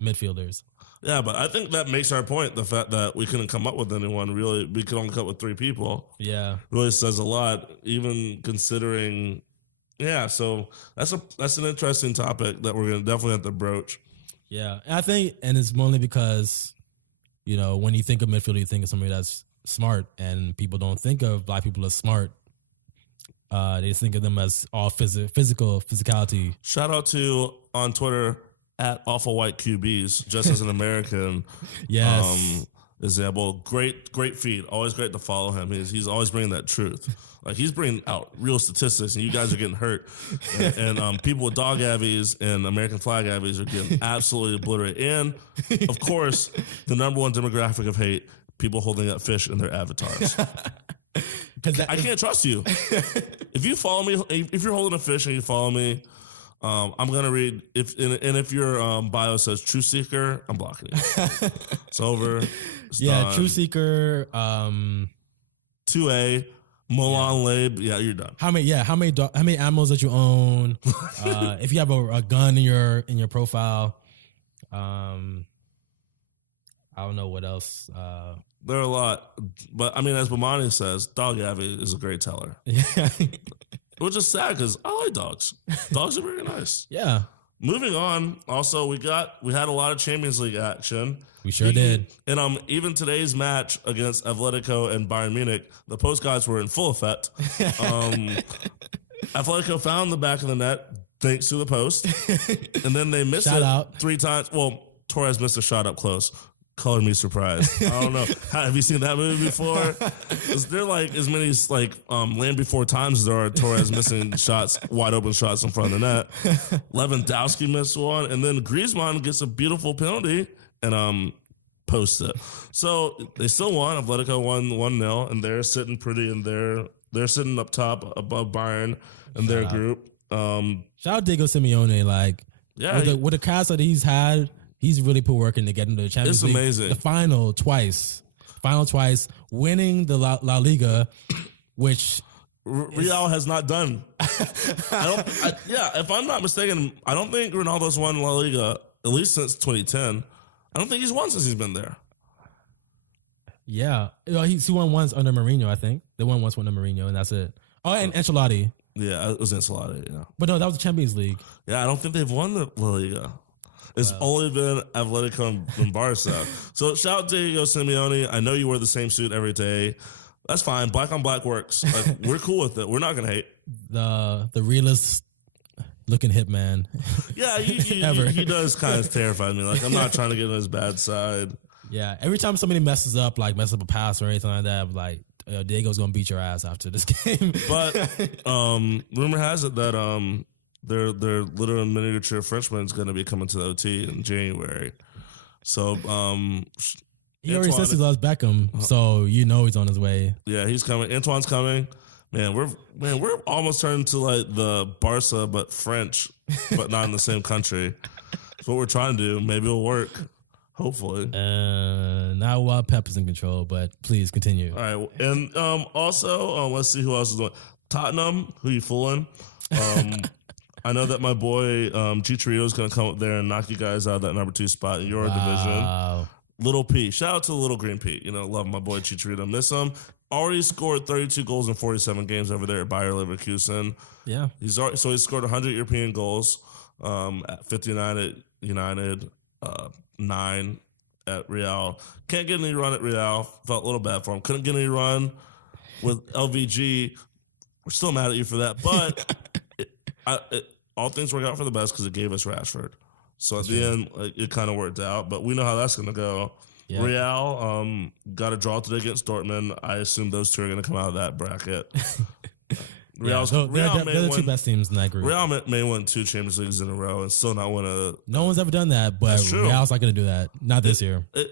midfielders. Yeah, but I think that makes our point. The fact that we couldn't come up with anyone, really, we could only come up with 3 people. Yeah, really says a lot. Even considering, So that's an interesting topic that we're gonna definitely have to broach. Yeah, and I think, and it's mainly because, when you think of midfielder, you think of somebody that's smart, and people don't think of black people as smart. They just think of them as all physicality. Shout out to on Twitter at Awful White QBs, just as an American. Yes. Example, great feed. Always great to follow him. He's always bringing that truth. Like he's bringing out real statistics, and you guys are getting hurt. And people with dog avies and American flag avies are getting absolutely obliterated. And of course, the number one demographic of hate: people holding up fish in their avatars. I can't trust you. If you follow me, if you're holding a fish and you follow me, I'm gonna read. If your bio says True Seeker, I'm blocking you. It's over. It's done. True Seeker. 2A. Milan Labe. Yeah, you're done. How many animals that you own? If you have a gun in your profile. I don't know what else. There are a lot, but I mean, as Bomani says, dog Avi is a great teller. Yeah. Which is sad because I like dogs. Dogs are very nice. Yeah. Moving on. Also, we had a lot of Champions League action. We sure did. And even today's match against Atletico and Bayern Munich, the post guys were in full effect. Atletico found the back of the net thanks to the post, and then they missed it 3 times. Well, Torres missed a shot up close. Color me surprised. I don't know. Have you seen that movie before? Is there like as many Land Before Times as there are Torres missing shots, wide open shots in front of the net? Lewandowski missed one, and then Griezmann gets a beautiful penalty and posts it. So they still won. Atletico won 1-0, and they're sitting pretty, and they're sitting up top above Bayern in their group. Shout out Diego Simeone. With the cast that he's had. He's really put work in to get into the Champions League. It's amazing. The final twice, winning the La Liga, which Real has not done. If I'm not mistaken, I don't think Ronaldo's won La Liga at least since 2010. I don't think he's won since he's been there. Yeah, he won once under Mourinho. I think they won once under Mourinho, and that's it. Oh, and Ancelotti. Yeah, it was Ancelotti. Yeah, But no, that was the Champions League. yeah. I don't think they've won the La Liga. It's only been Atletico and Barca. So shout out to Diego Simeone. I know you wear the same suit every day. That's fine. Black on black works. Like, we're cool with it. We're not gonna hate. The realest looking hitman. Yeah, Ever. he does kind of terrify me. Like, I'm not trying to get on his bad side. Yeah, every time somebody messes up a pass or anything like that, I'm like, Diego's gonna beat your ass after this game. But rumor has it that their little miniature Frenchman is going to be coming to the OT in January. So he already says he loves Beckham, so you know he's on his way. Yeah, he's coming. Antoine's coming. Man, we're almost turning to like the Barca but French, but not in the same country. That's what we're trying to do. Maybe it'll work. Hopefully. Not while Pep is in control, but please continue. All right. And also, let's see who else is doing. Tottenham, who you fooling? I know that my boy Chicharito is going to come up there and knock you guys out of that number 2 spot in your division. Little P. Shout out to Little Green P. You know, love my boy Chicharito. Miss him. Already scored 32 goals in 47 games over there at Bayer Leverkusen. Yeah. He's scored 100 European goals, at 59 at United, 9 at Real. Can't get any run at Real. Felt a little bad for him. Couldn't get any run with LVG. We're still mad at you for that. But all things work out for the best because it gave us Rashford. So at the end, it kind of worked out. But we know how that's going to go. Yeah. Real got a draw today against Dortmund. I assume those two are going to come out of that bracket. They're the two best teams in that group. Real may win 2 Champions Leagues in a row and still not win a. No one's ever done that, but Real's not going to do that. Not this year. Who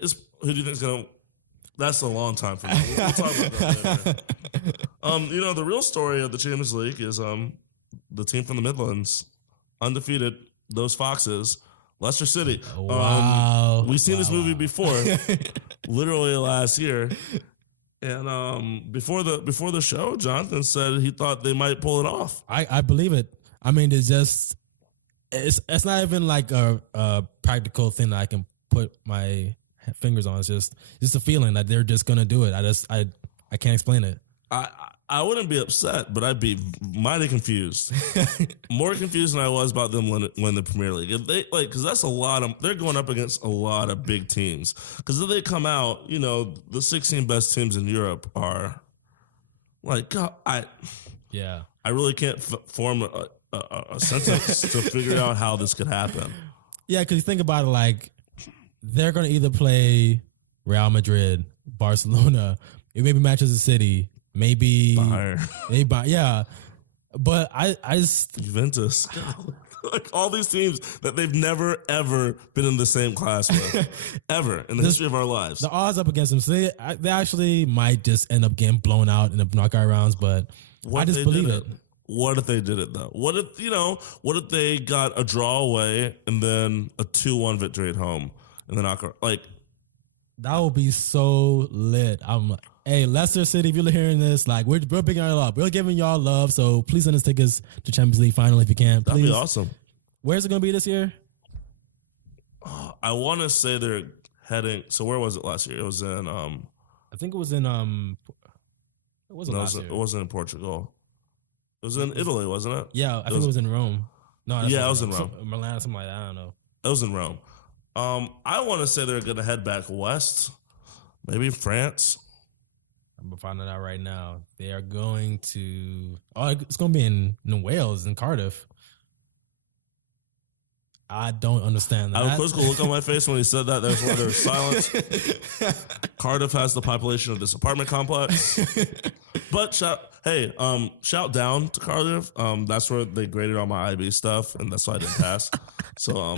do you think is going to? That's a long time for me. We'll talk about that later. The real story of the Champions League is the team from the Midlands, undefeated. Those Foxes, Leicester City. Wow. We've seen this movie before, literally last year. And before the show, Jonathan said he thought they might pull it off. I believe it. I mean, it's not even like a practical thing that I can put my fingers on. It's just a feeling that they're just gonna do it. I can't explain it. I wouldn't be upset, but I'd be mighty confused. More confused than I was about them win the Premier League. If they because that's a lot of. They're going up against a lot of big teams. Because if they come out, the 16 best teams in Europe are like I really can't form a sentence to figure out how this could happen. Yeah, because you think about it, like they're going to either play Real Madrid, Barcelona, maybe Manchester City. Maybe Bayern. Yeah. But I just Juventus. Like all these teams that they've never ever been in the same class with. Ever in the history of our lives. The odds up against them. So they actually might just end up getting blown out in the knockout rounds, but I just believe it. What if they did it though? What if they got a draw away and then a 2-1 victory at home in the knockout? Like that would be so lit. Hey, Leicester City, if you're hearing this, like we're picking y'all up. We're giving y'all love, so please send us tickets to Champions League final if you can. Please. That'd be awesome. Where's it going to be this year? I want to say they're heading. So where was it last year? It was in. I think it was in. It wasn't last year. It wasn't in Portugal. It was in Italy, wasn't it? Yeah, I think it was in Rome. No, it was in Rome. Milan, something like that. I don't know. It was in Rome. I want to say they're going to head back west, maybe France. I'm finding out right now. They are going to. Oh, it's going to be in Wales, in Cardiff. I don't understand that. I had a quizzical look on my face when he said that. There's why there was silence. Cardiff has the population of this apartment complex. But shout down to Cardiff. That's where they graded all my IB stuff, and that's why I didn't pass. So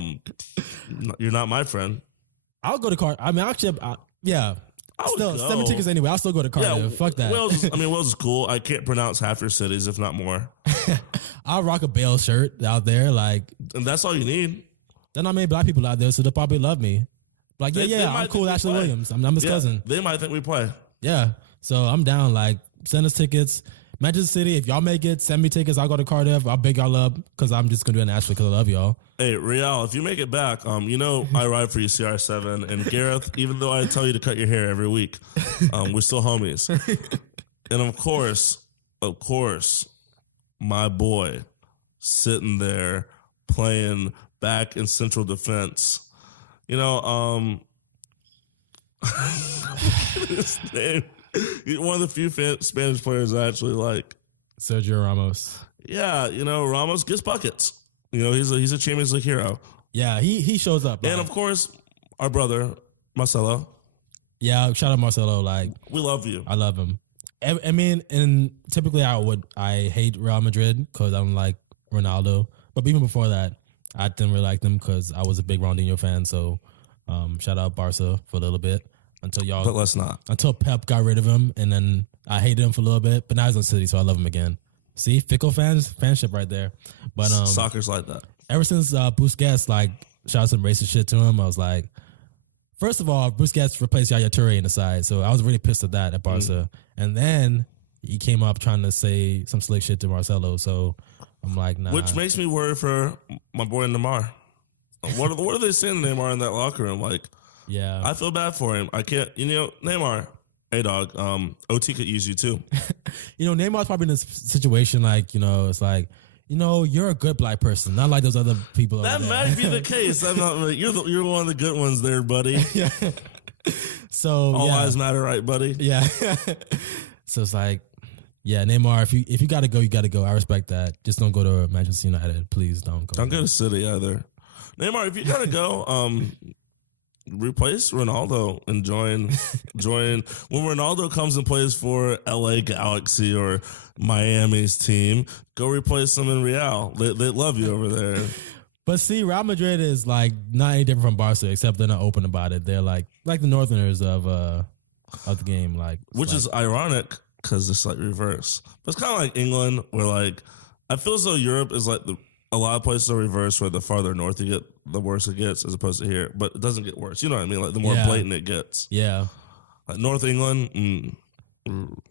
you're not my friend. I'll go to Cardiff. I mean, actually, yeah. Still, go. 7 tickets anyway. I'll still go to Cardiff. Yeah, fuck that. Wales is cool. I can't pronounce half your cities, if not more. I'll rock a Bale shirt out there, and that's all you need. There are not many black people out there, so they'll probably love me. Like, I'm cool with Ashley Williams. I'm his cousin. They might think we play. Yeah, so I'm down. Like, send us tickets. Manchester City, if y'all make it, send me tickets. I'll go to Cardiff. I'll big y'all up because I'm just going to do it in Ashley because I love y'all. Hey, Real, if you make it back, I ride for you CR7. And Gareth, even though I tell you to cut your hair every week, we're still homies. And of course, my boy, sitting there playing back in central defense. You know, his name, he's one of the few Spanish players I actually like. Sergio Ramos. Yeah, you know, Ramos gets buckets. You know, he's a Champions League hero. Yeah, he shows up. And of course, our brother, Marcelo. Yeah, shout out Marcelo. Like, we love you. I love him. I mean, and typically I hate Real Madrid because I don't like Ronaldo. But even before that, I didn't really like them because I was a big Ronaldinho fan. So shout out Barca for a little bit But let's not. Until Pep got rid of him, and then I hated him for a little bit. But now he's on City, so I love him again. See, fickle fanship right there. But soccer's like that. Ever since Busquets like shot some racist shit to him, I was like, first of all, Busquets replaced Yaya Toure in the side, so I was really pissed at that at Barca. And then he came up trying to say some slick shit to Marcelo, so I'm like, nah. Which makes me worry for my boy Neymar. What are they saying to Neymar in that locker room? Like, yeah, I feel bad for him. I can't, you know, Neymar. Hey, dog, OT could use you too. You know, Neymar's probably in this situation like, you know, it's like, you know, you're a good black person, not like those other people. That might be the case. I'm not. You're one of the good ones there, buddy. Yeah. So all lives matter, right, buddy? Yeah. So it's like, yeah, Neymar, if you gotta go, you gotta go. I respect that. Just don't go to Manchester United. Please don't go. Don't go to City either. Neymar, if you gotta go, replace Ronaldo and join when Ronaldo comes and plays for LA Galaxy or Miami's team, go replace them in Real. They love you over there. But see, Real Madrid is like not any different from Barca, except they're not open about it. They're like the Northerners of the game, which is ironic because it's like reverse. But it's kind of like England, where like I feel as though Europe is like a lot of places are reverse, where the farther north you get, the worse it gets, as opposed to here. But it doesn't get worse. You know what I mean? Like the more blatant it gets. Yeah. Like North England.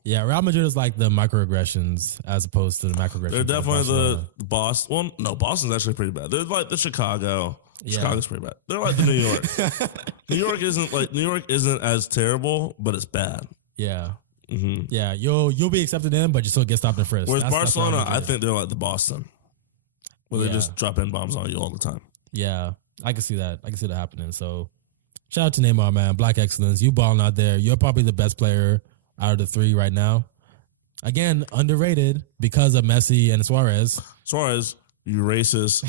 Yeah, Real Madrid is like the microaggressions as opposed to the macroaggressions. They're definitely the Boston. Well, no, Boston's actually pretty bad. They're like the Chicago. Yeah. Chicago's pretty bad. They're like the New York. New York isn't as terrible, but it's bad. Yeah. Mm-hmm. Yeah, you'll be accepted in, but you still get stopped and frisked. Whereas Barcelona, I think they're like the Boston, where they just drop in bombs on you all the time. Yeah, I can see that. I can see that happening. So, shout out to Neymar, man. Black excellence. You balling out there. You're probably the best player out of the three right now. Again, underrated because of Messi and Suarez. Suarez, you racist.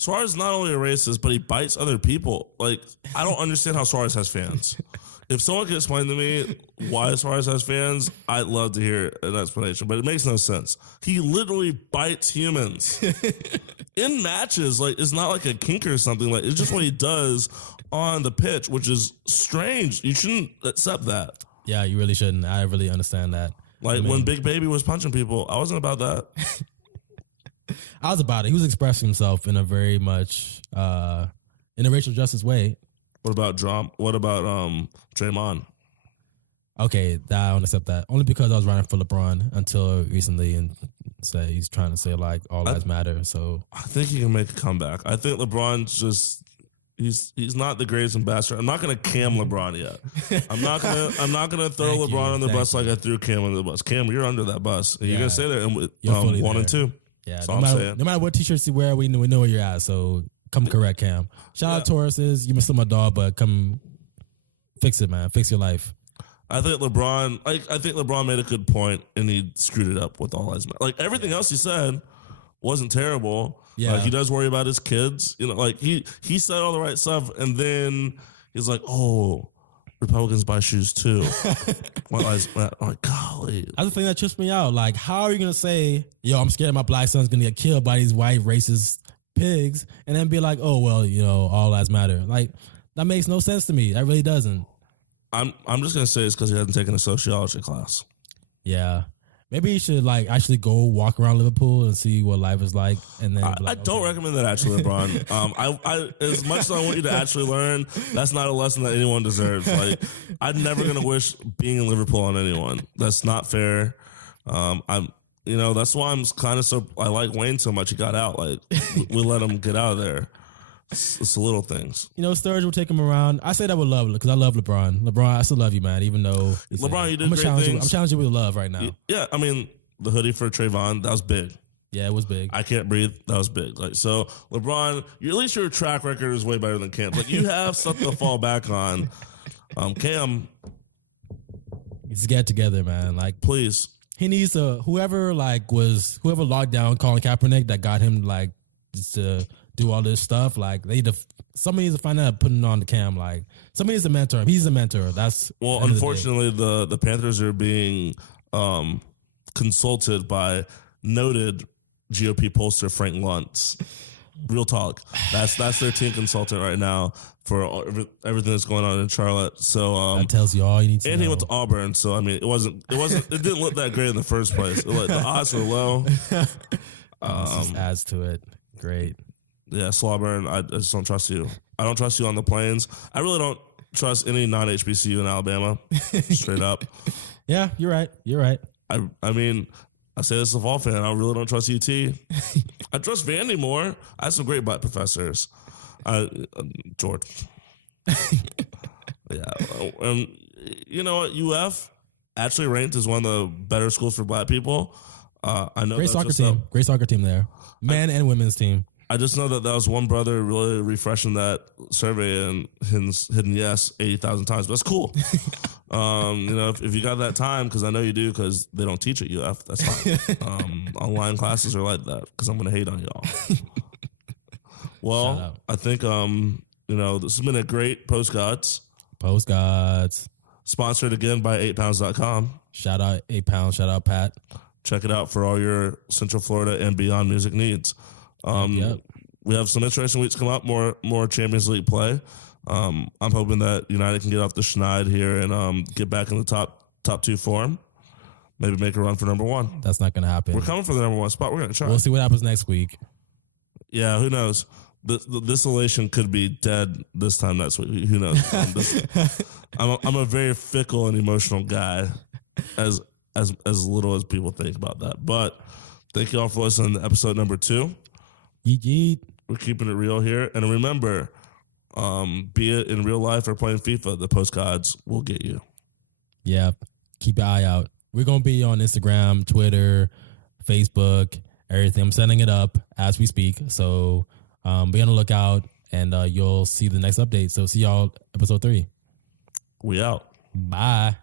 Suarez is not only a racist, but he bites other people. Like, I don't understand how Suarez has fans. If someone could explain to me why Suarez has fans, I'd love to hear an explanation, but it makes no sense. He literally bites humans in matches. Like, it's not like a kink or something. Like, it's just what he does on the pitch, which is strange. You shouldn't accept that. Yeah, you really shouldn't. I really understand that. Like, when Big Baby was punching people, I wasn't about that. I was about it. He was expressing himself in a very much in a racial justice way. What about Draymond? Okay, I don't accept that. Only because I was running for LeBron until recently, and he's trying to say like all lives matter. So I think he can make a comeback. I think LeBron's just he's not the greatest ambassador. I'm not gonna cam LeBron yet. I'm not gonna throw LeBron on the bus like I threw Cam on the bus. Cam, you're under that bus. You're gonna stay there and 1 and 2. Yeah, that's all I'm saying. No matter what t-shirts you wear, we know where you're at. So come correct, Cam. Shout out Tauruses. You still my dog, but come fix it, man. Fix your life. I think LeBron made a good point, and he screwed it up with all his like everything else he said wasn't terrible. Yeah, like he does worry about his kids. You know, like he said all the right stuff, and then he's like, "Oh, Republicans buy shoes too." I'm like, golly. That's the thing that trips me out. Like, how are you gonna say, "Yo, I'm scared my black son's gonna get killed by these white racist pigs," and then be like, "Oh, well, all lives matter." Like, that makes no sense to me. That really doesn't. I'm just gonna say it's because he hasn't taken a sociology class. Yeah, maybe you should like actually go walk around Liverpool and see what life is like. And then I don't recommend that actually, LeBron. I as much as I want you to actually learn, that's not a lesson that anyone deserves. Like, I'm never gonna wish being in Liverpool on anyone. That's not fair. That's why I'm kind of I like Wayne so much. He got out. Like, we let him get out of there. It's the little things. Sturridge will take him around. I say that with love because I love LeBron. LeBron, I still love you, man. Even though LeBron, you did great things. I'm challenging you with love right now. Yeah, I mean the hoodie for Trayvon, that was big. Yeah, it was big. I can't breathe. That was big. Like, so LeBron, at least your track record is way better than Cam. Like, you have something to fall back on. Cam, Let's get together, man. Like, please. he needs to whoever locked down Colin Kaepernick that got him like just to do all this stuff. Like, somebody needs to find out putting on the Cam. Like, somebody needs to mentor him. He's a mentor. That's Unfortunately, the Panthers are being consulted by noted GOP pollster Frank Luntz. Real talk. That's their team consultant right now for everything that's going on in Charlotte. So that tells you all you need to know. And he went to Auburn, so I mean, it didn't look that great in the first place. The odds were low. This just adds to it. Great. Yeah, Slauburn, I just don't trust you. I don't trust you on the plains. I really don't trust any non-HBCU in Alabama. Straight up. Yeah, you're right. You're right. I mean, I say this as a Vol fan. I really don't trust UT. I trust Vandy more. I have some great black professors. George. Yeah. You know what? UF actually ranked as one of the better schools for black people. I know great soccer team. Great soccer team there. Men and women's team. I just know that was one brother really refreshing that survey and hidden yes 80,000 times. But that's cool. You know, if you got that time, because I know you do, because they don't teach at UF, that's fine. Online classes are like that, because I'm going to hate on y'all. Well, I think, you know, this has been a great Post Gods. Post Gods. Sponsored again by 8pounds.com. Shout out 8 Pounds. Shout out Pat. Check it out for all your Central Florida and beyond music needs. We have some interesting weeks come up, more Champions League play. I'm hoping that United can get off the schneid here and get back in the top two form. Maybe make a run for number one. That's not going to happen. We're coming for the number one spot. We're going to try. We'll see what happens next week. Yeah, who knows? This elation could be dead this time next week. Who knows? I'm a very fickle and emotional guy, as little as people think about that. But thank you all for listening to episode number 2. Yeet yeet. We're keeping it real here. And remember, be it in real life or playing FIFA, the Post Gods will get you. Yeah. Keep your eye out. We're going to be on Instagram, Twitter, Facebook, everything. I'm setting it up as we speak. So be on the lookout and you'll see the next update. So see y'all episode 3. We out. Bye.